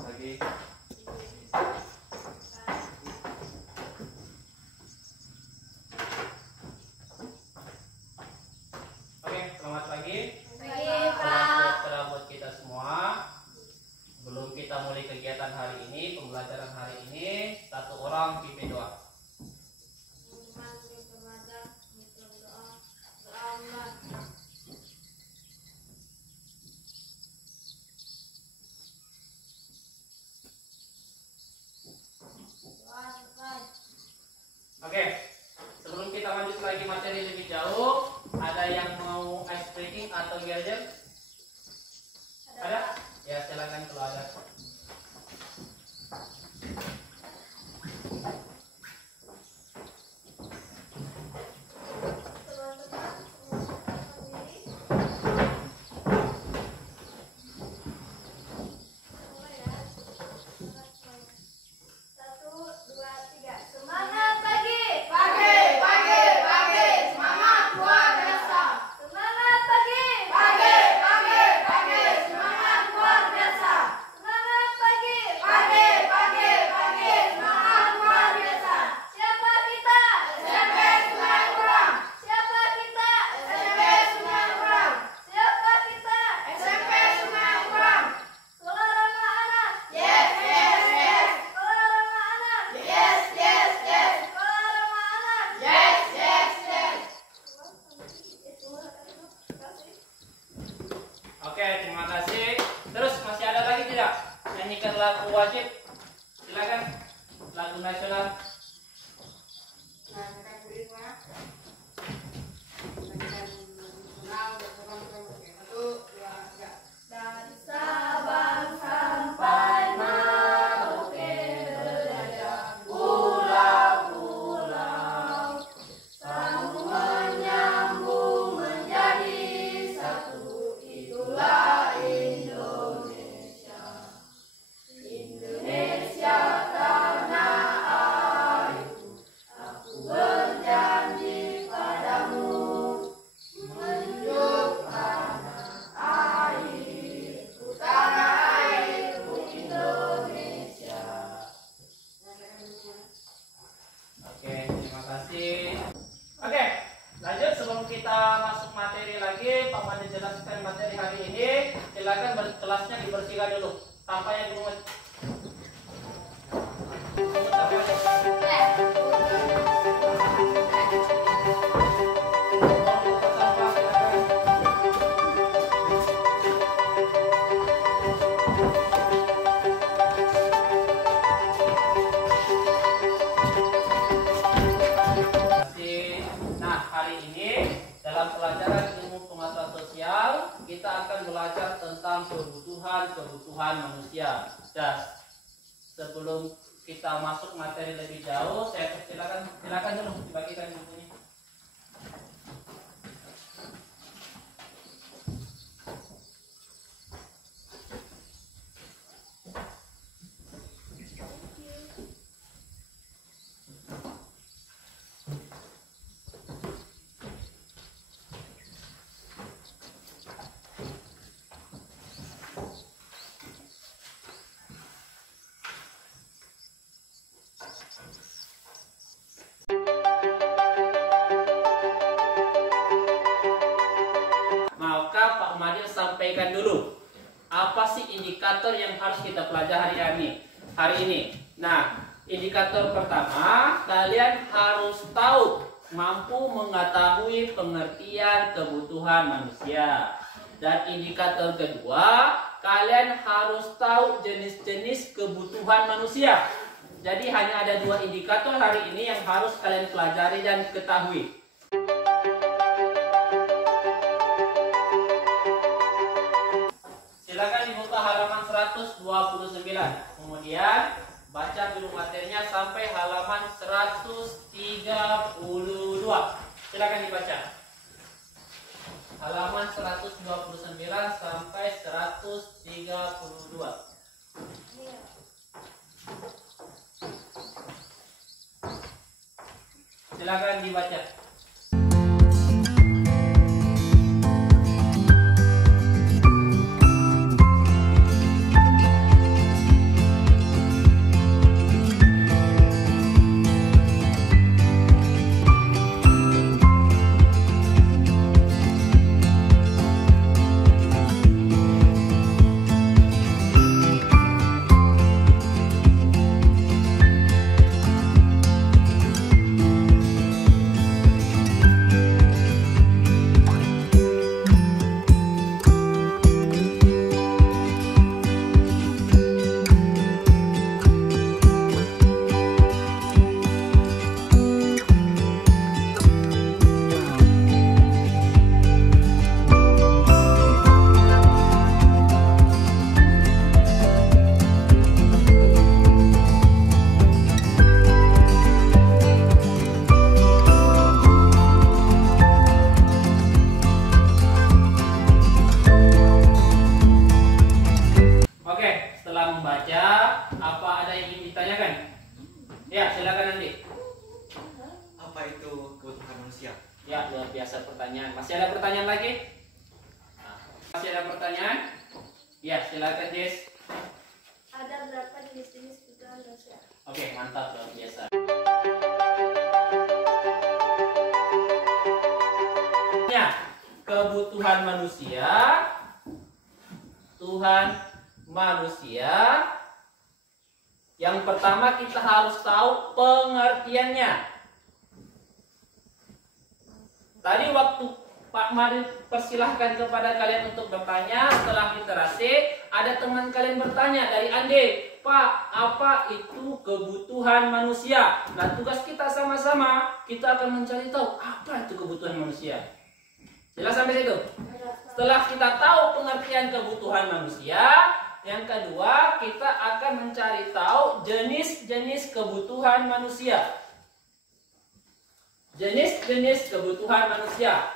pagi. Oke, selamat pagi. Pagi, Pak. Salam sejahtera buat kita semua. Sebelum kita mulai kegiatan hari ini, pembelajaran hari ini, satu orang pimpin doa. Oke, sebelum kita lanjut lagi materi lebih jauh, ada yang mau ice breaking atau gadget? Ada? Ya, silakan kalau ada. Oke, terima kasih. Terus masih ada lagi tidak? Nyanyikan lagu wajib. Silakan. Lagu nasional. Dari Sabang sampai Merauke, berjajah pulau-pulau, sambung menyambung menjadi satu, itulah Indonesia. Indonesia tanah airku, aku berjanji padamu, menunjuk tanah airku, tanah airku Indonesia. Oke, terima kasih. Oke, lanjut sebelum kita masuk materi lagi, Pak Madi jelaskan materi hari ini. Silakan kelasnya dibersihkan dulu. Sampahnya dipungut. Nah, hari ini dalam pelajaran ilmu pengetahuan sosial kita akan belajar tentang kebutuhan manusia. Dan sebelum kita masuk materi lebih jauh, saya silakan dulu dibagikan bukunya. Maka Pak Madil sampaikan dulu apa sih indikator yang harus kita pelajari hari ini. Nah, indikator pertama, kalian harus tahu, mampu mengetahui pengertian kebutuhan manusia. Dan indikator kedua, kalian harus tahu jenis-jenis kebutuhan manusia. Jadi hanya ada 2 indikator hari ini yang harus kalian pelajari dan ketahui. Silakan dibuka halaman 129. Kemudian baca dulu materinya sampai halaman 132. Silakan dibaca. Halaman 129 sampai 132. Silakan dibaca. ada pertanyaan. Masih ada pertanyaan lagi? Nah, masih ada pertanyaan? Ya, silakan Jess. Ada berapa jenis-jenis kebutuhan manusia? Oke, mantap, luar biasa. Ya, kebutuhan manusia, Tuhan manusia. Yang pertama kita harus tahu pengertiannya. Tadi waktu Pak Mari persilahkan kepada kalian untuk bertanya setelah literasi, ada teman kalian bertanya dari Ande, Pak, apa itu kebutuhan manusia? Nah, tugas kita sama-sama, kita akan mencari tahu apa itu kebutuhan manusia. Jelas sampai situ? Setelah kita tahu pengertian kebutuhan manusia, yang kedua kita akan mencari tahu jenis-jenis kebutuhan manusia. Jenis-jenis kebutuhan manusia.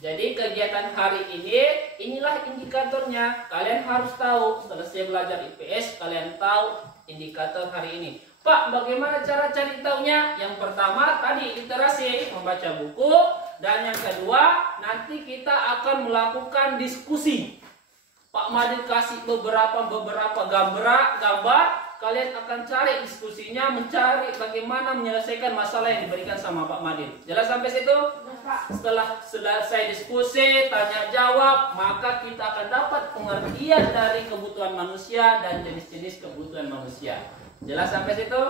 Jadi kegiatan hari ini, inilah indikatornya. Kalian harus tahu, selesai belajar IPS, kalian tahu indikator hari ini. Pak, bagaimana cara cari taunya? Yang pertama tadi literasi, membaca buku. Dan yang kedua, nanti kita akan melakukan diskusi. Pak Madin kasih beberapa gambar. Kalian akan cari diskusinya, mencari bagaimana menyelesaikan masalah yang diberikan sama Pak Madin. Jelas sampai situ? Setelah selesai diskusi, tanya jawab, maka kita akan dapat pengertian dari kebutuhan manusia dan jenis-jenis kebutuhan manusia. Jelas sampai situ?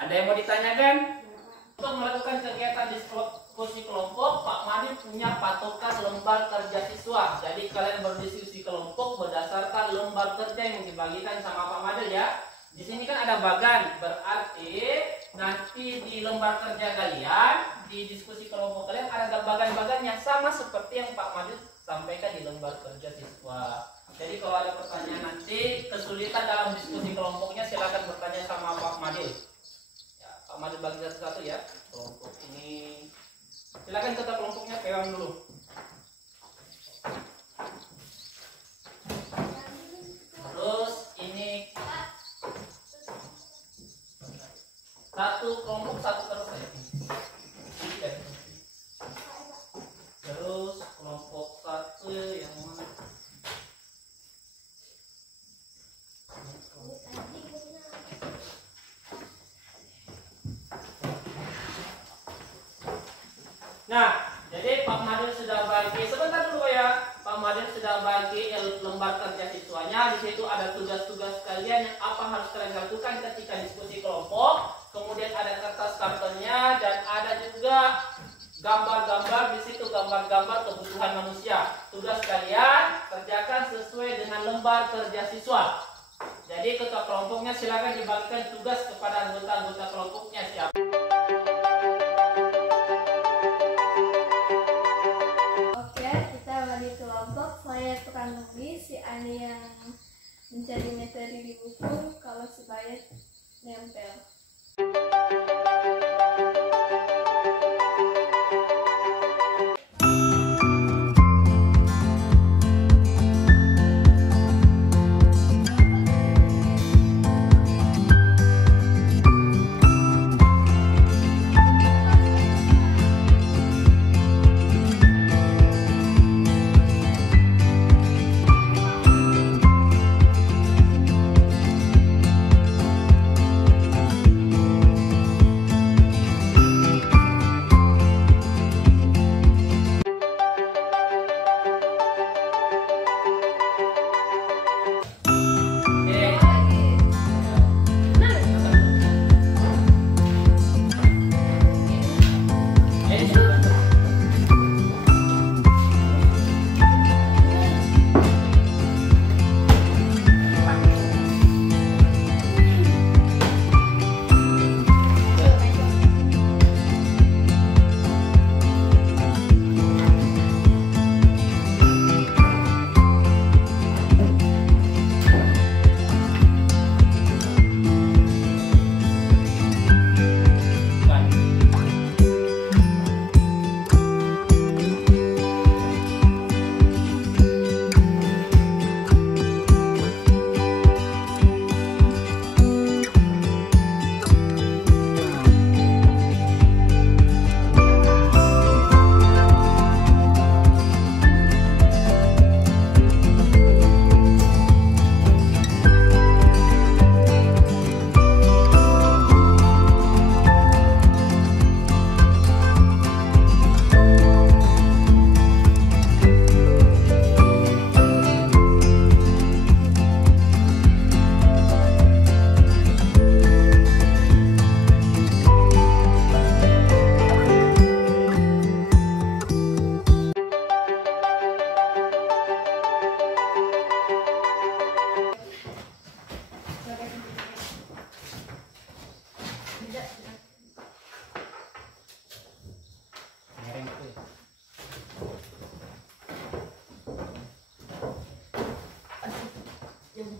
Ada yang mau ditanyakan? Untuk melakukan kegiatan diskusi kelompok, Pak Madin punya patokan lembar kerja siswa. Jadi kalian berdiskusi kelompok berdasarkan lembar kerja yang dibagikan sama Pak Madin ya. Di sini kan ada bagan, berarti nanti di lembar kerja kalian, di diskusi kelompok kalian ada bagan-bagan yang sama seperti yang Pak Madin sampaikan di lembar kerja siswa. Jadi kalau ada pertanyaan nanti kesulitan dalam diskusi kelompoknya, silakan bertanya sama Pak Madin. Ya, Pak Madin bagi satu-satu ya. Kelompok ini, silakan ketua kelompoknya pegang dulu. Terus ini satu kelompok satu terus ya. Terus kelompok satu yang mana? Nah, jadi Pak Madin sudah bagi, sebentar dulu ya. Pak Madin sudah bagi lembar kerja siswanya. Di situ ada tugas-tugas kalian yang apa harus kalian lakukan ketika diskusi kelompok. Kemudian ada kertas kartonnya dan ada juga gambar-gambar. Di situ gambar-gambar kebutuhan manusia. Tugas kalian kerjakan sesuai dengan lembar kerja siswa. Jadi ketua kelompoknya silakan dibagikan tugas kepada anggota-anggota kelompoknya siapa. Saya tukang nulis, si Ani yang mencari materi di buku, kalau si Bayet nempel.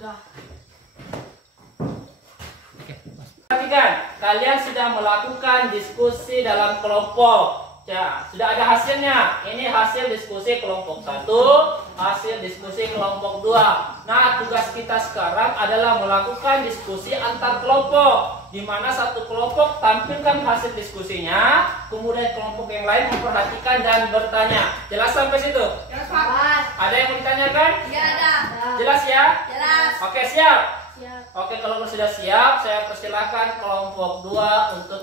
Sudah. Perhatikan, kalian sudah melakukan diskusi dalam kelompok. Ya, sudah ada hasilnya. Ini hasil diskusi kelompok 1, hasil diskusi kelompok 2. Nah, tugas kita sekarang adalah melakukan diskusi antar kelompok, di mana satu kelompok tampilkan hasil diskusinya, kemudian kelompok yang lain memperhatikan dan bertanya. Jelas sampai situ? Jelas, Pak. Ada yang mau ditanyakan? Iya, ada. Jelas ya? Jelas. Oke, siap. Siap. Oke, kalau sudah siap, saya persilakan kelompok 2 untuk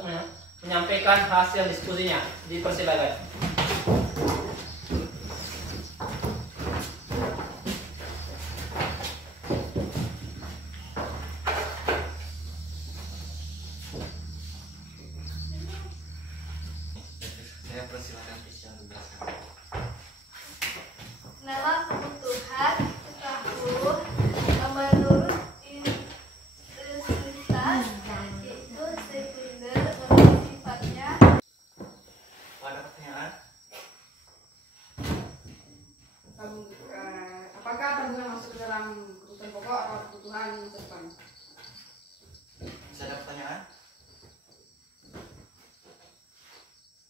menyampaikan hasil diskusinya. Dipersilakan. Saya persilakan Tisha untuk menjelaskan. Nama kebutuhan tahun menurut intensitas yaitu sekunder memiliki sifatnya. Ada pertanyaan? Apakah tabungan masuk ke dalam kebutuhan pokok atau kebutuhan masa depan? Bisa ada pertanyaan?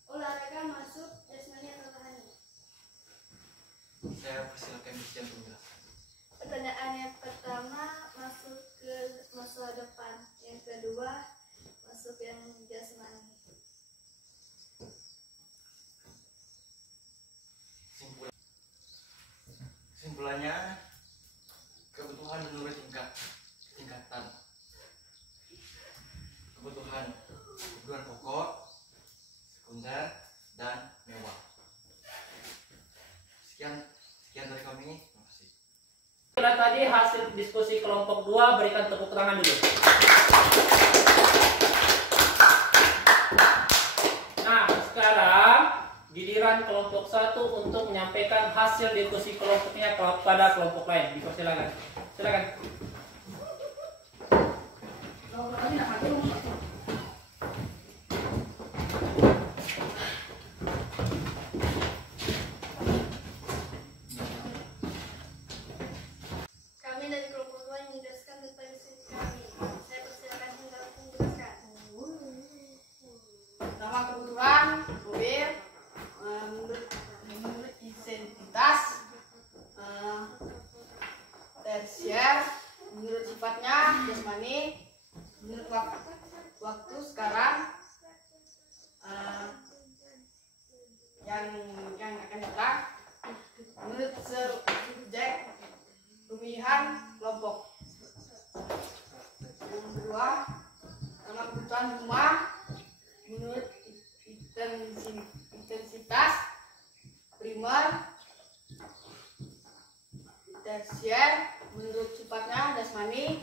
Olahraga masuk jasmani atau rohani? Saya persilakan Tisha untuk menjelaskan. Pertanyaan yang pertama masuk ke masa depan, yang kedua masuk yang jasmani. Kesimpulannya, kebutuhan menurut tingkatan. Kebutuhan pokok, sekunder, dan mewah. Sekian dari kami. Terima kasih. Sudah tadi hasil diskusi kelompok 2, berikan tepuk tangan dulu. Nah, sekarang giliran kelompok 1 untuk menyampaikan hasil diskusi kelompoknya kepada kelompok lain. Dipersilakan. Silakan. Kelompok ini nak maju. Kami dari kelompok 2 yang menjelaskan tentang diskusi kami. Saya persilakan Hendra untuk menjelaskan. Nama kebutuhan mobil menurut intensitas tersier menurut sifatnya jasmani menurut waktu sekarang yang akan datang menurut subjek pemilihan kelompok. Yang kedua, nama kebutuhan rumah menurut intensitas primer, tersier menurut sifatnya jasmani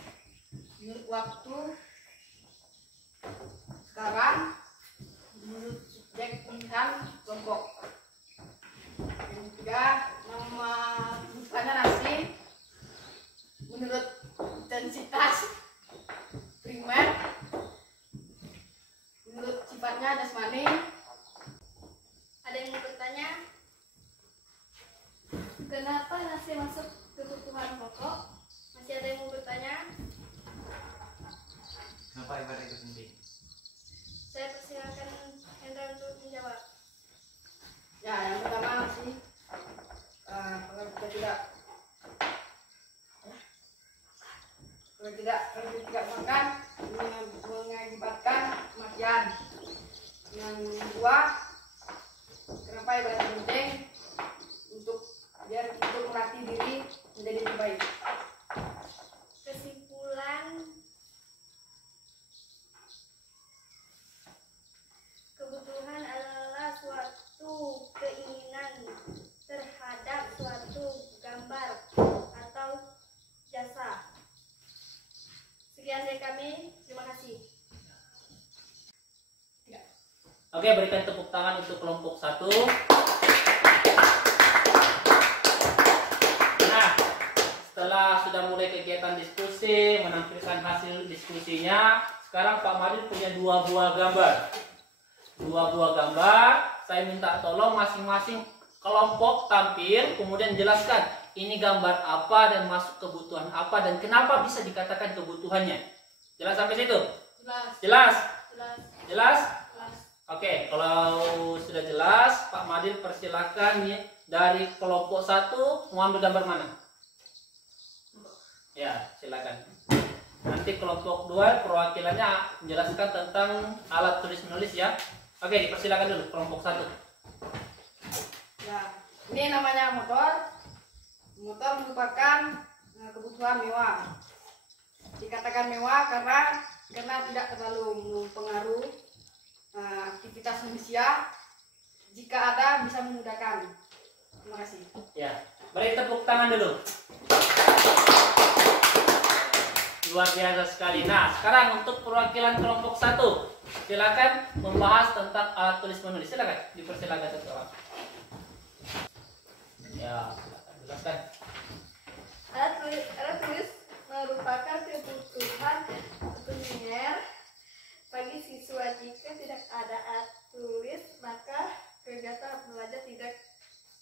menurut waktu sekarang menurut subjek pemilihan kelompok. Yang ketiga, nama kebutuhannya nasi menurut intensitas primer menurut sifatnya jasmani. Ada yang mau bertanya? Kenapa nasi masuk kebutuhan pokok? Masih ada yang mau bertanya? Kenapa ibadah itu penting? Saya persilakan Hendra untuk menjawab. Ya, yang pertama nasi kalau kita tidak makan mengakibatkan kematian. Yang kedua, kenapa ibadah itu penting? Untuk melatih diri menjadi lebih baik. Kesimpulan, kebutuhan adalah suatu keinginan terhadap suatu gambar atau jasa. Sekian dari kami, terima kasih. Oke, berikan tepuk tangan untuk kelompok 1. Nah, setelah sudah mulai kegiatan diskusi, menampilkan hasil diskusinya, sekarang Pak Madin punya 2 buah gambar. 2 buah gambar, saya minta tolong masing-masing kelompok tampil, kemudian jelaskan ini gambar apa dan masuk kebutuhan apa dan kenapa bisa dikatakan kebutuhannya. Jelas sampai situ? Jelas. Jelas? Jelas. Jelas? Jelas. Oke, kalau sudah jelas, Pak Madil persilakan ya, dari kelompok 1 mau ambil gambar mana? Ya, silakan. Nanti kelompok 2 perwakilannya menjelaskan tentang alat tulis menulis ya. Oke, dipersilakan dulu kelompok 1. Ya, ini namanya motor. Motor merupakan kebutuhan mewah. Dikatakan mewah karena tidak terlalu mempengaruhi aktivitas manusia. Jika ada bisa memudahkan. Terima kasih. Ya, beri tepuk tangan dulu. Luar biasa sekali. Nah, sekarang untuk perwakilan kelompok 1, silakan membahas tentang alat tulis menulis. Silakan, dipersilakan satu orang. Ya, silakan jelaskan. Alat tulis merupakan kebutuhan primer bagi siswa. Jika tidak ada alat tulis, maka kegiatan belajar tidak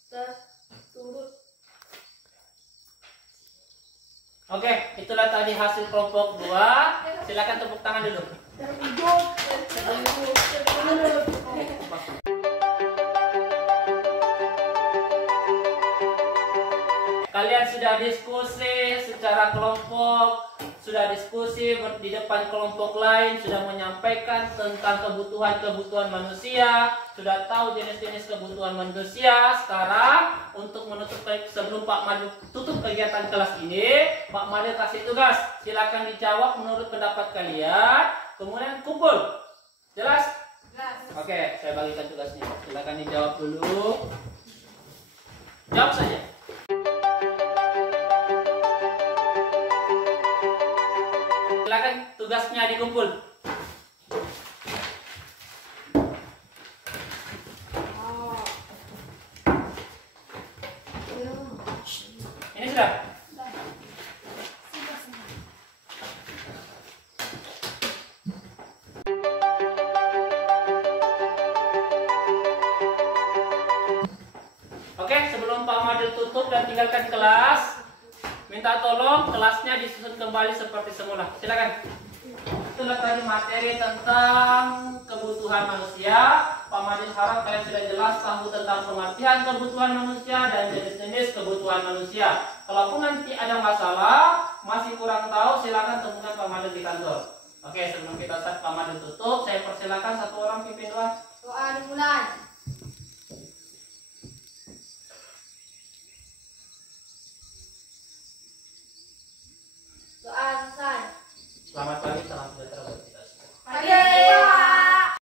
terturut. Oke, itulah tadi hasil kelompok 2. Silakan tepuk tangan dulu. Kalian sudah diskusi secara kelompok, sudah diskusi di depan kelompok lain, sudah menyampaikan tentang kebutuhan-kebutuhan manusia, sudah tahu jenis-jenis kebutuhan manusia. Sekarang untuk menutup, sebelum Pak Madil tutup kegiatan kelas ini, Pak Madil kasih tugas. Silakan dijawab menurut pendapat kalian, kemudian kumpul. Jelas? Jelas. Oke, saya bagikan tugasnya. Silakan dijawab dulu. Jawab saja. Silakan tugasnya dikumpul. Ini sudah. Oke, sebelum Pak Madil tutup dan tinggalkan kelas, minta tolong kelasnya disusun kembali seperti semula. Silakan. Itulah tadi materi tentang kebutuhan manusia. Pak Madil harap kalian sudah jelas tahu tentang pengertian kebutuhan manusia dan jenis-jenis kebutuhan manusia. Kalaupun nanti ada masalah, masih kurang tahu, silakan temukan Pak Madil di kantor. Oke, sebelum kita start Pak Madil tutup, saya persilakan satu orang pimpin doa. Doa dimulai.